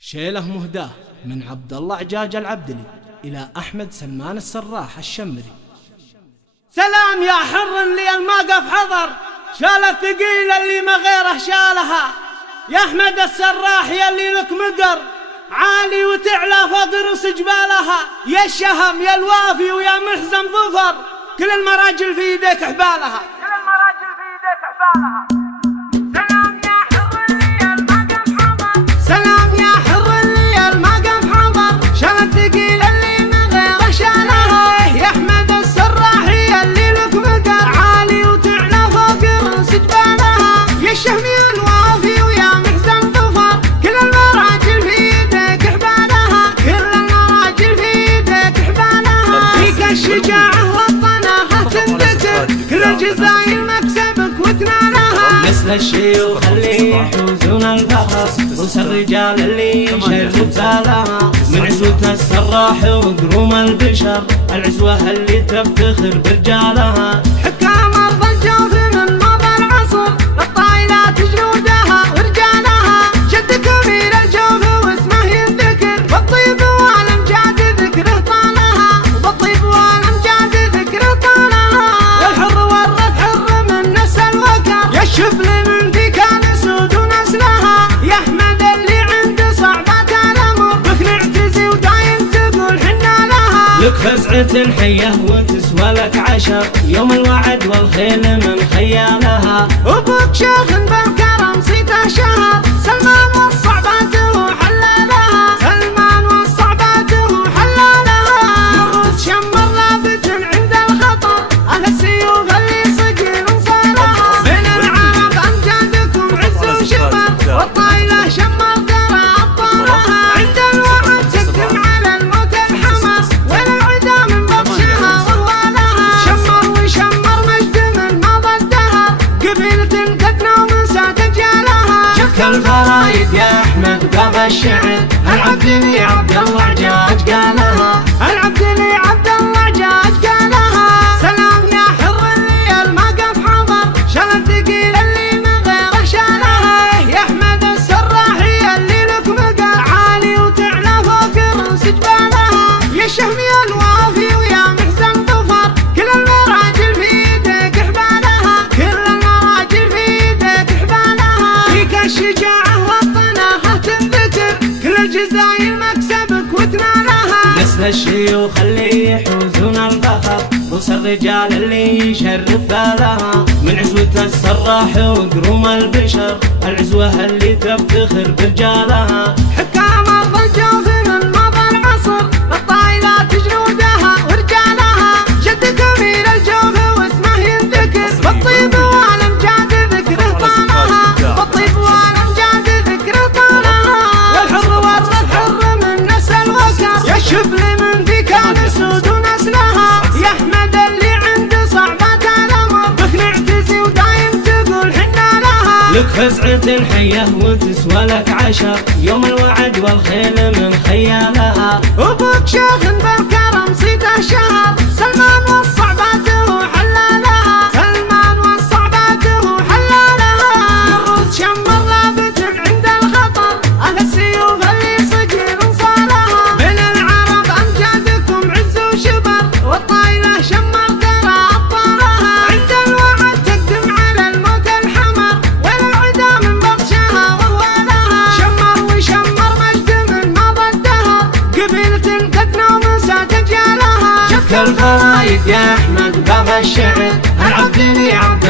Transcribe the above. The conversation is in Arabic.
شيله مهداه من عبد الله عجاج العبدلي إلى أحمد سلمان السراح الشمري. سلام يا حر اللي الموقف حضر، شال الثقيل اللي ما غيره شالها. يا أحمد السراح يلي لك مقر عالي وتعلى فوق رؤوس جبالها. يا الشهم يا الوافي ويا محزم ظفر، كل المراجل في يديك حبالها. الجزاير مكسبك وتنالها. مثل الشيوخ اللي يحوزون الفخر، رؤوس الرجال اللي يشرف بالها. من عزوة السراح وقروم البشر، العزوة اللي تفتخر برجالها. حكام أرض الجوف من مضى العصر، للطايلات جنودها ورجالها. جدك أمير الجوف واسمه ينذكر، بالطيب والأمجاد ذكره طالها. بالطيب والأمجاد ذكره طالها. الشبل من ذي كان سود ونسلها. يا أحمد اللي عنده صعبات الأمر، بك نعتزي ودايم تقول حنا لها. لك فزعة حية وتسوى لك عشر، يوم الوعد والخيل من خيالها. أبوك شيخ بالكرم صيته شهر، سلمان والصعبات وحلالها. سلمان والصعبات وحلالها. نغوص شمر لابت عند الخطر، أهل السيوف اللي صقيل انصارها. والطايلة شمر ترى أبطالها. عند الوعد تقدم على الموت الحمر، والعدا من بطشها وهوالها. شمر وشمر مجد من مضى الدهر، قبيلة قدنا ومسات أجيالها. شك الفرايد يا أحمد قاف الشعر، العبدلي عبد الله عجاج قالها. العبدلي عبد الله عجاج قالها. سلام يا حر اللي الموقف حضر، شال الثقيل اللي من غيره شالها. يا أحمد السراح يلي لك مقر عالي وتعلى فوق رؤوس جبالها. يا الشهم يا الوافي ويا محزن ظفر، كل المراجل في يديك حبالها. كل المراجل في يديك حبالها. فيك الشجاعة والطناخة تنذكر، كل الجزاير مكسبك وتنالها. مثل الشيوخ اللي يحوزون الفخر، رؤوس الرجال اللي يشرف بالها. من عزوة السراح وقروم البشر، العزوة اللي تفتخر برجالها. حكام أرض الجوف من مضى العصر، للطايلات جنودها ورجالها. جدك أمير الجوف واسمه ينذكر، بالطيب والأمجاد ذكره طالها. بالطيب والأمجاد ذكره طالها. والحر والرد حر من نسل وكر، يا الشبل من ذي كان سود ونسلها. يا أحمد اللي عنده صعبات الأمر، بك نعتزي ودايم تقول حنا لها. لك فزعة حية وتسوى لك عشر، يوم الوعد والخيل من خيالها. أبوك شيخ بالكرم صيته شهر، سلمان والصعبات وحلالها. سلمان والصعبات وحلالها. نغوص شمر لابت عند الخطر، أهل السيوف اللي صقيل انصارها. بين العرب أمجادكم عز وشبر، والطايلة شمر ترى أبطالها. عند الوعد تقدم على الموت الحمر، والعدا من بطشها وهوالها. شمر وشمر مجد من مضى الدهر، قبيلة قدنا ومسات أجيالها. شك الفرايد يا أحمد قاف الشعر، العبدلي عبد